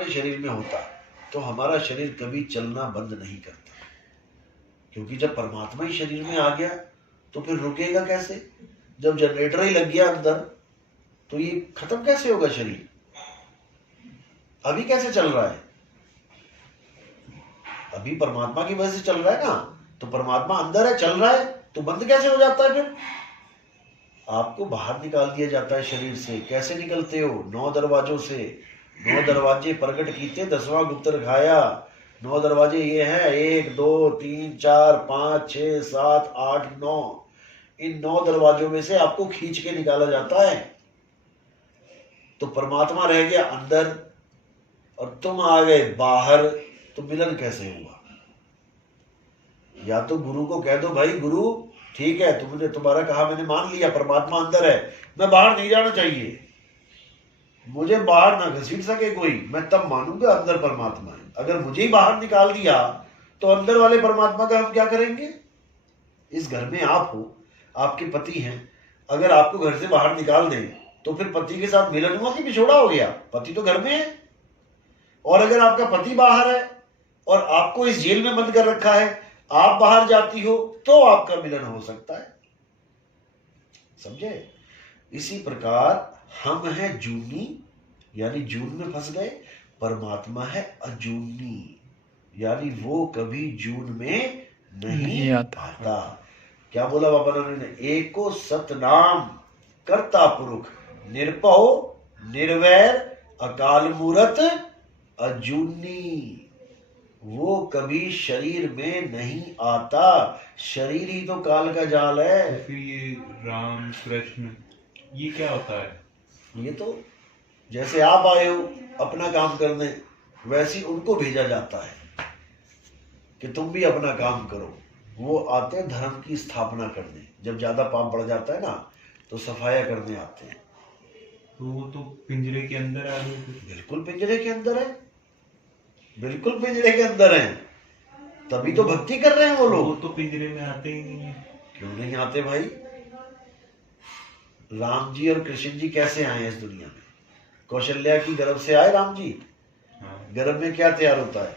हमारे शरीर में होता तो हमारा शरीर कभी चलना बंद नहीं करता, क्योंकि जब परमात्मा ही शरीर में आ गया तो फिर रुकेगा कैसे? जब जनरेटर ही लग गया अंदर तो ये खत्म कैसे होगा शरीर? अभी कैसे चल रहा है? अभी परमात्मा की वजह से चल रहा है ना, तो परमात्मा अंदर है, चल रहा है, तो बंद कैसे हो जाता है फिर? आपको बाहर निकाल दिया जाता है शरीर से। कैसे निकलते हो? 9 दरवाजों से। 9 दरवाजे प्रकट कीते 10वां गुप्तर खाया। 9 दरवाजे ये हैं, 1 2 3 4 5 6 7 8 9। इन 9 दरवाजों में से आपको खींच के निकाला जाता है। तो परमात्मा रह गया अंदर और तुम आ गए बाहर, तो मिलन कैसे हुआ? या तो गुरु को कह दो, भाई गुरु ठीक है, तुमने तुम्हारा कहा मैंने मान लिया, परमात्मा अंदर है, मैं बाहर नहीं जाना चाहिए, मुझे बाहर ना घसीट सके कोई, मैं तब मानूंगा अंदर परमात्मा है। अगर मुझे ही बाहर निकाल दिया तो अंदर वाले परमात्मा का हम क्या करेंगे? इस घर में आप हो, आपके पति हैं, अगर आपको घर से बाहर निकाल दें तो फिर पति के साथ मिलन हुआ कि बिछोड़ा हो गया? पति तो घर में है। और अगर आपका पति बाहर है और आपको इस जेल में बंद कर रखा है, आप बाहर जाती हो तो आपका मिलन हो सकता है। समझे? इसी प्रकार हम हैं जूनी, यानी जून में फंस गए। परमात्मा है अजूनी, यानी वो कभी जून में नहीं आता। क्या बोला बाबा नानक ने? एको सतनाम कर्ता पुरुष, निरपौ निर्वैर अकाल मूरत अजूनी। वो कभी शरीर में नहीं आता। शरीर ही तो काल का जाल है। तो फिर ये राम कृष्ण ये क्या होता है? ये तो जैसे आप आए हो अपना काम करने, वैसे ही उनको भेजा जाता है कि तुम भी अपना काम करो। वो आते हैं धर्म की स्थापना करने। जब ज्यादा पाप बढ़ जाता है ना तो सफाया करने आते हैं। तो वो तो पिंजरे के अंदर आ गए। बिल्कुल पिंजरे के अंदर है, बिल्कुल पिंजरे के अंदर है, तभी तो भक्ति कर रहे हैं वो लोग। वो तो पिंजरे में आते ही नहीं है। क्यों नहीं आते भाई? राम जी और कृष्ण जी कैसे आए इस दुनिया में? कौशल्या की गर्भ से आए राम जी। गर्भ में क्या तैयार होता है?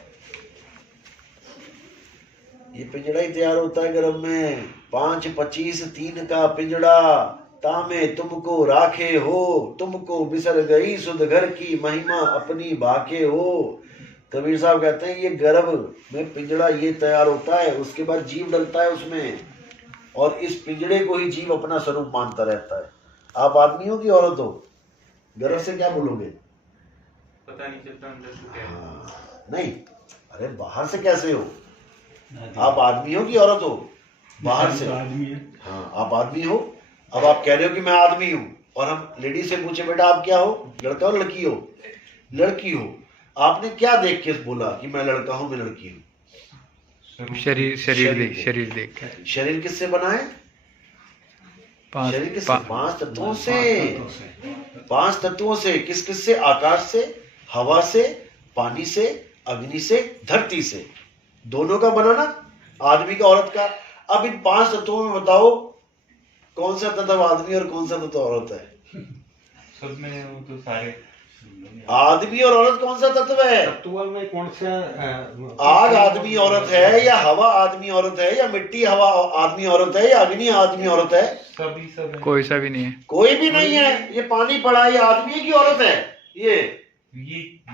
ये पिंजड़ा ही तैयार होता है गर्भ में। 5 25 3 का पिंजड़ा, तामे तुमको राखे हो, तुमको बिसर गई सुध घर की महिमा अपनी बाके हो। कबीर साहब कहते हैं ये गर्भ में पिंजड़ा ये तैयार होता है, उसके बाद जीव डलता है उसमें, और इस पिंजड़े को ही जीव अपना स्वरूप मानता रहता है। आप आदमी हो कि औरत हो? गर्भ से क्या बोलोगे? पता नहीं चलता अंदर से क्या है। हाँ, नहीं, अरे बाहर से कैसे हो? आप आदमी हो कि औरत हो? बाहर से आदमी है। हाँ, आप आदमी हो। अब आप कह रहे हो कि मैं आदमी हूं, और हम लेडीज से पूछे बेटा आप क्या हो, लड़का हो लड़की हो? लड़की हो। आपने क्या देख के बोला कि मैं लड़का हूं, मैं लड़की हूं? शरीर देख के। शरीर किससे बना है? शरीर किससे? 5 तत्वों से। 5 तत्वों से। किस किस से? आकाश से, हवा से, पानी से, अग्नि से, धरती से। दोनों का बना ना, आदमी का औरत का। अब इन 5 तत्वों में बताओ कौन सा तत्व आदमी और कौन सा तत्व औरत है? सब में वो तो सारे आदमी और औरत कौन सा तत्व है? तत्व में कौन सा? आग आदमी औरत है, या हवा आदमी औरत है, या मिट्टी हवा आदमी औरत है, या अग्नि आदमी औरत है? सभी सब है। कोई सा भी नहीं है। कोई भी नहीं है। ये पानी पड़ा है, ये आदमी है कि औरत है? ये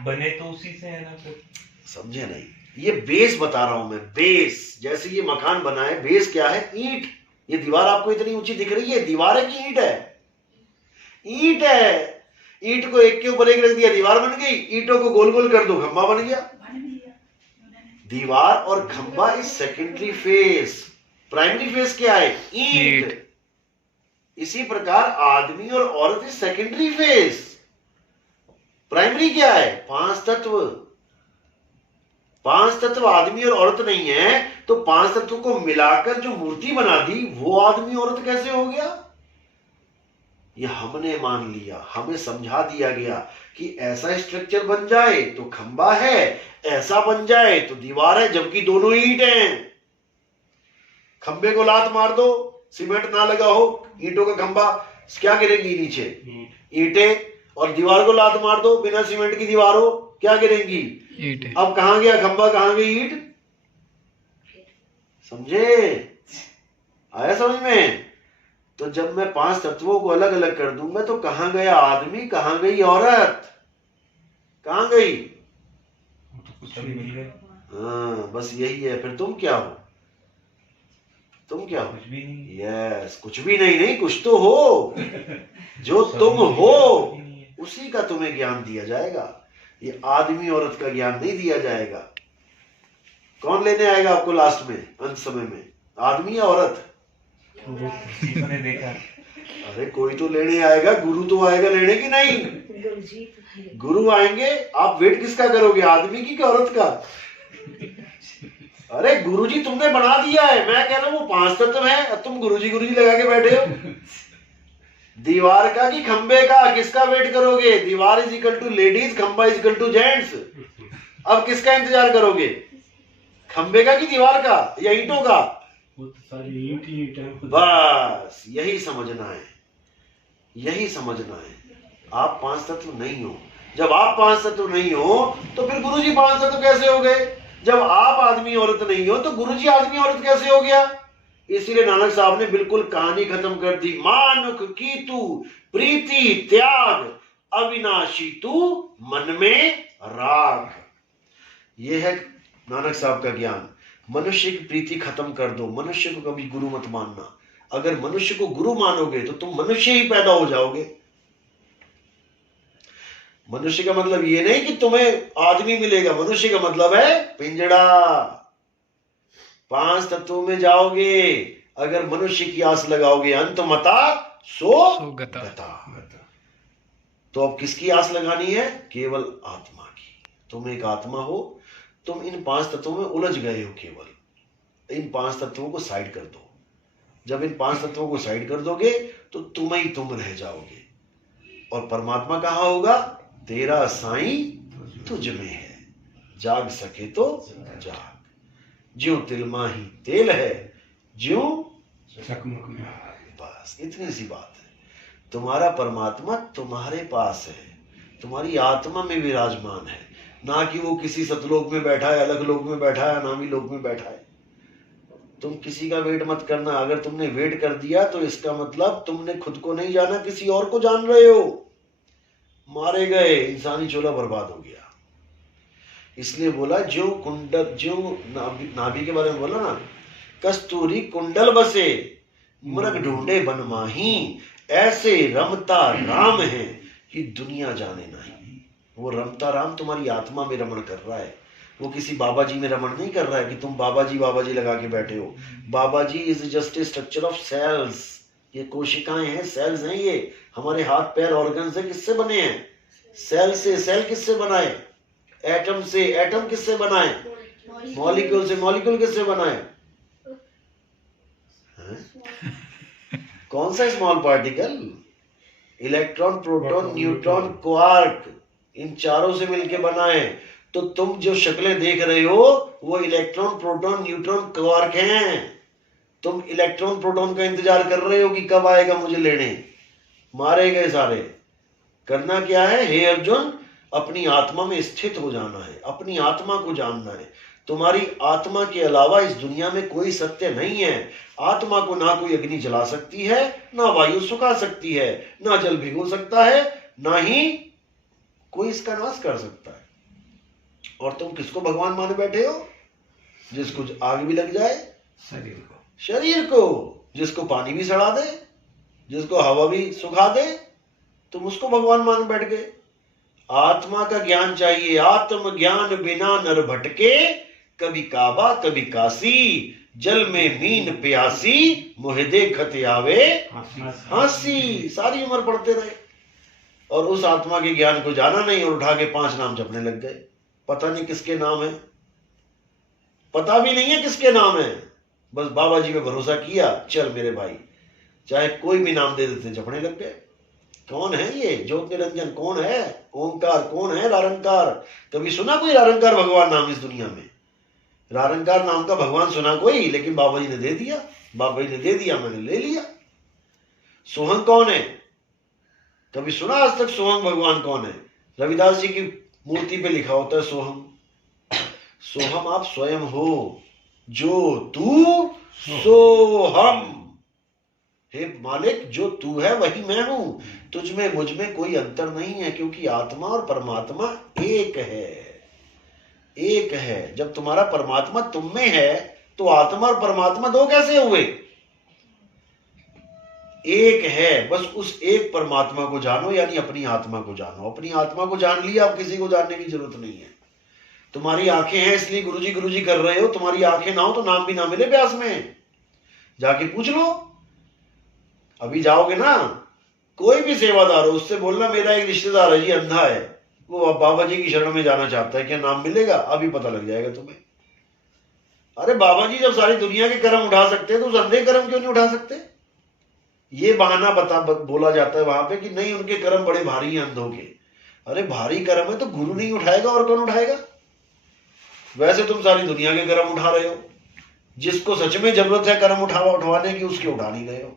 बने तो उसी से है ना फिर। समझे नहीं? ये बेस बता रहा हूं मैं, बेस। जैसे ये मकान बना है, बेस क्या है? ईंट। ये दीवार आपको इतनी ऊंची दिख रही है, दीवार है कि ईंट है? ईंट है। ईंट को एक के ऊपर एक रख दिया, दीवार बन गई। ईंटों को गोल गोल कर दो, खंबा बन गया। दीवार और खंबा is secondary face. Primary face क्या है? ईंट। इसी प्रकार आदमी और औरत इज सेकेंडरी फेस। प्राइमरी क्या है? 5 तत्व। 5 तत्व आदमी और औरत नहीं है, तो 5 तत्व को मिलाकर जो मूर्ति बना दी वो आदमी औरत कैसे हो गया? ये हमने मान लिया, हमें समझा दिया गया कि ऐसा स्ट्रक्चर बन जाए तो खंबा है, ऐसा बन जाए तो दीवार है, जबकि दोनों ईंट हैं। खंबे को लात मार दो, सीमेंट ना लगा हो, ईंटों का खंबा, क्या गिरेगी नीचे? ईंटें। और दीवार को लात मार दो, बिना सीमेंट की दीवार हो, क्या गिरेंगी? ईंट है। अब कहां गया खंबा, कहां गई ईंट? समझे? आया समझ में? तो जब मैं 5 तत्वों को अलग अलग कर दूंगा तो कहां गया आदमी, कहां गई औरत, कहां गई? तो कुछ भी मिल गया, हाँ, बस यही है। फिर तुम क्या हो? तुम क्या हो? कुछ भी नहीं। यस, कुछ भी नहीं, नहीं कुछ तो हो। जो तुम हो उसी का तुम्हें ज्ञान दिया जाएगा। ये आदमी औरत का ज्ञान नहीं दिया जाएगा। कौन लेने आएगा आपको लास्ट में, अंत समय में? आदमी या औरत? किसी को नहीं देखा। अरे कोई तो लेने आएगा, गुरु तो आएगा लेने की नहीं? गुरु आएंगे। आप वेट किसका करोगे, आदमी की औरत का? अरे गुरुजी तुमने बना दिया है, मैं कह रहा हूं वो 5 तत्व है, तुम गुरुजी गुरुजी लगा के बैठे हो। दीवार का कि खंबे का, किसका वेट करोगे? दीवार इज इक्वल टू लेडीज, खंबा इज इक्वल टू जेंट्स। अब किसका इंतजार करोगे, खंबे का कि दीवार का या ईंटों का? वो तो सारी ईंट ही ईंट है। बस यही समझना है, यही समझना है। आप 5 तत्व नहीं हो। जब आप 5 तत्व नहीं हो तो फिर गुरुजी 5 तत्व कैसे हो गए? जब आप आदमी औरत नहीं हो तो गुरुजी आदमी औरत कैसे हो गया? इसीलिए नानक साहब ने बिल्कुल कहानी खत्म कर दी। मानुख की तू प्रीति त्याग, अविनाशी तू मन में राग। यह है नानक साहब का ज्ञान। मनुष्य की प्रीति खत्म कर दो, मनुष्य को कभी गुरु मत मानना। अगर मनुष्य को गुरु मानोगे तो तुम मनुष्य ही पैदा हो जाओगे। मनुष्य का मतलब ये नहीं कि तुम्हें आदमी मिलेगा, मनुष्य का मतलब है पिंजड़ा। 5 तत्वों में जाओगे। अगर मनुष्य की आस लगाओगे अंत मता सो गता। गता। तो अब किसकी आस लगानी है? केवल आत्मा की। तुम एक आत्मा हो, तुम इन 5 तत्वों में उलझ गए हो। केवल इन 5 तत्वों को साइड कर दो। जब इन 5 तत्वों को साइड कर दोगे तो तुम ही तुम रह जाओगे। और परमात्मा कहाँ होगा? तेरा साईं तुझ में है, जाग सके तो जाग। ज्यों तिल माही तेल है, ज्यों चकमक में। बस इतनी सी बात है। तुम्हारा परमात्मा तुम्हारे पास है, तुम्हारी आत्मा में विराजमान है। ना कि वो किसी सतलोक में बैठा है, अलग लोक में बैठा है, नामी लोक में बैठा है। तुम किसी का वेट मत करना। अगर तुमने वेट कर दिया तो इसका मतलब तुमने खुद को नहीं जाना, किसी और को जान रहे हो। मारे गए, इंसानी चोला बर्बाद हो गया। इसलिए बोला जो कुंडल, जो नाभि के बारे में बोला ना, कस्तूरी कुंडल बसे मृग ढूंढे बन माही, ऐसे रमता राम है कि दुनिया जाने नहीं। वो रमता राम तुम्हारी आत्मा में रमण कर रहा है, वो किसी बाबा जी में रमण नहीं कर रहा है कि तुम बाबा जी लगा के बैठे हो। Baba ji is just a structure of cells. ये कोशिकाएं हैं, सेल्स हैं। ये हमारे हाथ पैर ऑर्गन्स है, किससे बने हैं? सेल से। सेल किससे बनाए? एटम से। एटम किससे बनाए? मॉलिक्यूल से। मॉलिक्यूल किससे बनाए? कौन सा small particle? Electron, proton, neutron, quark, इन चारों से मिलके बनाए। तो तुम जो शक्लें देख रहे हो वो इलेक्ट्रॉन, प्रोटॉन, न्यूट्रॉन, क्वार्क हैं। तुम इलेक्ट्रॉन प्रोटॉन का इंतजार कर रहे हो कि कब आएगा मुझे लेने। मारे गए सारे। करना क्या है? हे अर्जुन, अपनी आत्मा में स्थित हो जाना है, अपनी आत्मा को जानना है। तुम्हारी आत्मा के अलावा इस दुनिया में कोई सत्य नहीं है। आत्मा को ना कोई अग्नि जला सकती है, ना वायु सुखा सकती है, ना जल भिगो सकता है, ना ही कोई इसका नाश कर सकता है। और तुम किसको भगवान माने बैठे हो? जिसको आग भी लग जाए, शरीर को, जिसको पानी भी सड़ा दे, जिसको हवा भी सुखा दे, तुम उसको भगवान मान बैठ गए। आत्मा का ज्ञान चाहिए। आत्म ज्ञान बिना नर भटके, कभी काबा कभी काशी, जल में मीन प्यासी, मुहे देखत आवे हंसी। सारी उम्र पढ़ते रहे और उस आत्मा के ज्ञान को जाना नहीं, और उठा के 5 नाम जपने लग गए। पता नहीं किसके नाम है, पता भी नहीं है किसके नाम है। बस बाबा जी पे भरोसा किया, चल मेरे भाई, चाहे कोई भी नाम दे देते, जपने लग गए। कौन है ये ज्योत निरंजन? कौन है ओंकार? कौन है रारंकार? कभी सुना कोई रारंकार भगवान नाम इस दुनिया में? रारंकार नाम का भगवान सुना कोई? लेकिन बाबा जी ने दे दिया, बाबा जी ने दे दिया, मैंने ले लिया। सोहन कौन है? कभी सुना आज तक सोहम भगवान कौन है? रविदास जी की मूर्ति पे लिखा होता है सोहम। सोहम आप स्वयं हो, जो तू सो हम। हे मालिक, जो तू है वही मैं हूं, तुझ में मुझ में कोई अंतर नहीं है, क्योंकि आत्मा और परमात्मा एक है, एक है। जब तुम्हारा परमात्मा तुम में है तो आत्मा और परमात्मा दो कैसे हुए? एक है। बस उस एक परमात्मा को जानो, यानी अपनी आत्मा को जानो। अपनी आत्मा को जान लिया, अब किसी को जानने की जरूरत नहीं है। तुम्हारी आंखें हैं इसलिए गुरुजी कर रहे हो, तुम्हारी आंखें ना हो तो नाम भी ना मिले ब्यास में, जाके पूछ लो। अभी जाओगे ना, कोई भी सेवादार हो, उससे बोलना मेरा एक रिश्तेदार है जी, अंधा है, वो बाबा जी की शरण में जाना चाहता है, क्या नाम मिलेगा? अभी पता लग जाएगा तुम्हें। अरे बाबा जी जब सारी दुनिया के कर्म उठा सकते हैं तो उस अंधे कर्म क्यों नहीं उठा सकते? ये बहाना बोला जाता है वहां पे कि नहीं, उनके कर्म बड़े भारी हैं अंधों के। अरे भारी कर्म है तो गुरु नहीं उठाएगा और कौन उठाएगा? वैसे तुम सारी दुनिया के कर्म उठा रहे हो, जिसको सच में जरूरत है कर्म उठवाने की, उसके उठा नहीं रहे हो।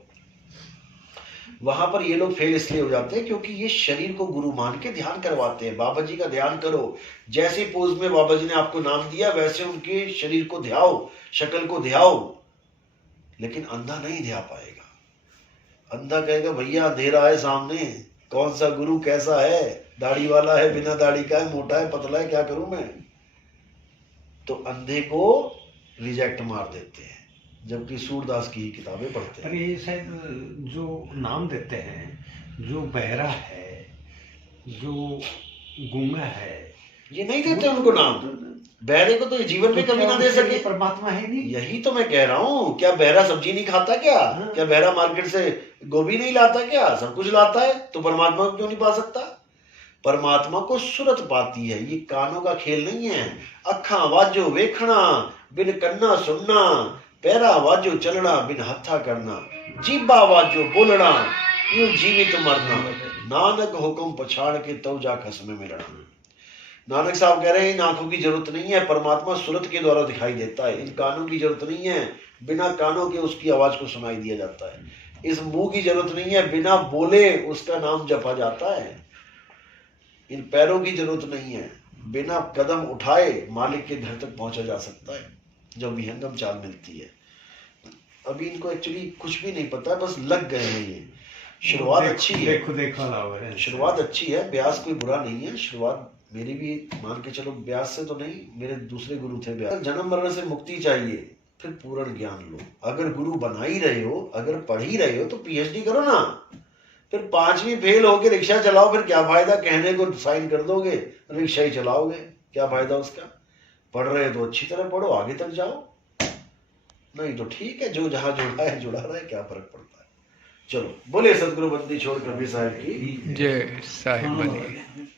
वहां पर ये लोग फेल इसलिए हो जाते हैं क्योंकि ये शरीर को गुरु मान के ध्यान करवाते हैं। बाबा जी का ध्यान करो, जैसे पोज में बाबा जी ने आपको नाम दिया वैसे उनके शरीर को ध्याओ, शक्ल को ध्याओ। लेकिन अंधा नहीं ध्या पाएगा। अंधा कहेगा भैया अंधेरा है सामने, कौन सा गुरु कैसा है, दाढ़ी वाला है, बिना दाढ़ी का है, मोटा है, पतला है, क्या करूं मैं? तो अंधे को रिजेक्ट मार देते हैं, जबकि सूरदास की ही किताबें पढ़ते हैं। अरे ये शायद जो नाम देते हैं, जो बहरा है, जो गूंगा है, ये नहीं देते उनको नाम। बहरे को तो ये जीवन में कभी ना दे सके। परमात्मा है नहीं। यही तो मैं कह रहा हूँ, क्या बहरा सब्जी नहीं खाता क्या? क्या बहरा मार्केट से गोभी नहीं लाता क्या? सब कुछ लाता है, तो परमात्मा को क्यों नहीं पा सकता? परमात्मा को सूरत पाती है, ये कानों का खेल नहीं है। अखा वाजो वेखना, बिन कन्ना सुनना, पैरा वाजो चलना, बिन हथा करना, जीबा वाजो बोलना, यूं जीवित मरना, नानक हुक्म पछाड़ के तो जा खसमे मिलना। नानक साहब कह रहे हैं इन आंखों की जरूरत नहीं है, परमात्मा सूरत के द्वारा दिखाई देता है। इन कानों की जरूरत नहीं है, बिना कानों के उसकी आवाज को सुनाई दिया जाता है। इस मुंह की जरूरत नहीं है, बिना बोले उसका नाम जपा जाता है। इन पैरों की जरूरत नहीं है, बिना कदम उठाए मालिक के घर तक पहुंचा जा सकता है, जब विहंगम चाल मिलती है। अभी इनको एक्चुअली कुछ भी नहीं पता, बस लग गए हैं ये। शुरुआत अच्छी है, शुरुआत अच्छी है, ब्यास कोई बुरा नहीं है। शुरुआत मेरी भी मान के चलो, ब्यास से तो नहीं, मेरे दूसरे गुरु थे ब्यास। जन्म मरण से मुक्ति चाहिए, फिर पूर्ण ज्ञान लो। अगर गुरु बना ही रहे हो, अगर पढ़ ही रहे हो तो पीएचडी करो ना। फिर 5वीं फेल होके रिक्शा चलाओ, फिर क्या फायदा? कहने को साइन कर दोगे, रिक्शा ही चलाओगे, क्या फायदा उसका? पढ़ रहे तो अच्छी तरह पढ़ो, आगे तक जाओ। नहीं तो ठीक है, जो जहां जुड़ा है जुड़ा रहा है, क्या फर्क पड़ता है। चलो बोले सदगुरु बंदी छोड़ कबीर साहब की जय साहिब बनी।